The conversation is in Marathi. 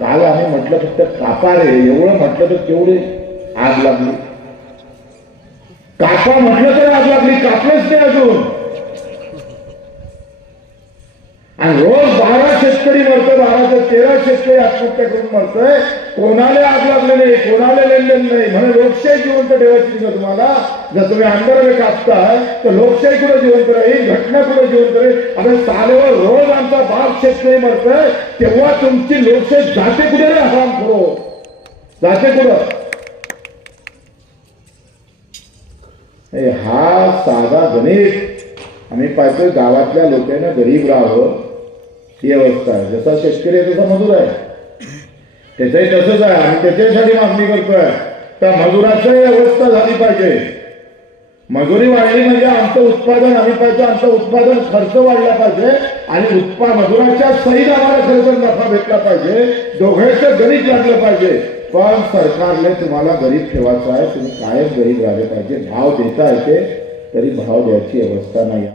काल आम्ही म्हटलं फक्त कापा रे एवढं म्हटलं तर केवढे आग लागली. कापा म्हटलं तर आग लागली कापलंच नाही अजून. आणि रोज बारा शेतकरी मरतो बारा तेरा शेतकरी आत्महत्या करून मरतोय. कोणाला आग लागले नाही कोणाला लेनदेन नाही. म्हणून लोकशाही जिवंत ठेवायची का तुम्हाला? जर तुम्ही अंधाराने कापताय तर लोकशाही कुठे जिवंत राहील? घटना पुढे जिवंत राहील आता सालेवर रोज आमचा बाप शेतकरी मरतोय तेव्हा तुमची लोकशाही जाते कुठे रे हराम करो जाते कुठं? हा साधा गणित आम्ही पाहतोय गावातल्या लोकांना गरीब राहावं ही अवस्था आहे. जसा शेतकरी आहे तसा मजूर आहे. त्याचंही तसंच आहे आणि त्याच्यासाठी मागणी करतोय. त्या मजुराचंही अवस्था झाली पाहिजे. मजुरी वाढली म्हणजे आमचं उत्पादन आम्ही पाहिजे आमचं उत्पादन खर्च वाढला पाहिजे आणि उत्पा मजुराच्या सहित आम्हाला खर्च नफा भेटला पाहिजे. दोघांचं गणित लागलं पाहिजे. पण सरकारने तुम्हाला गरीब ठेवायचं आहे तुम्ही कायम गरीब राहिले पाहिजे. भाव देता येते तरी भाव द्यायची अवस्था नाही.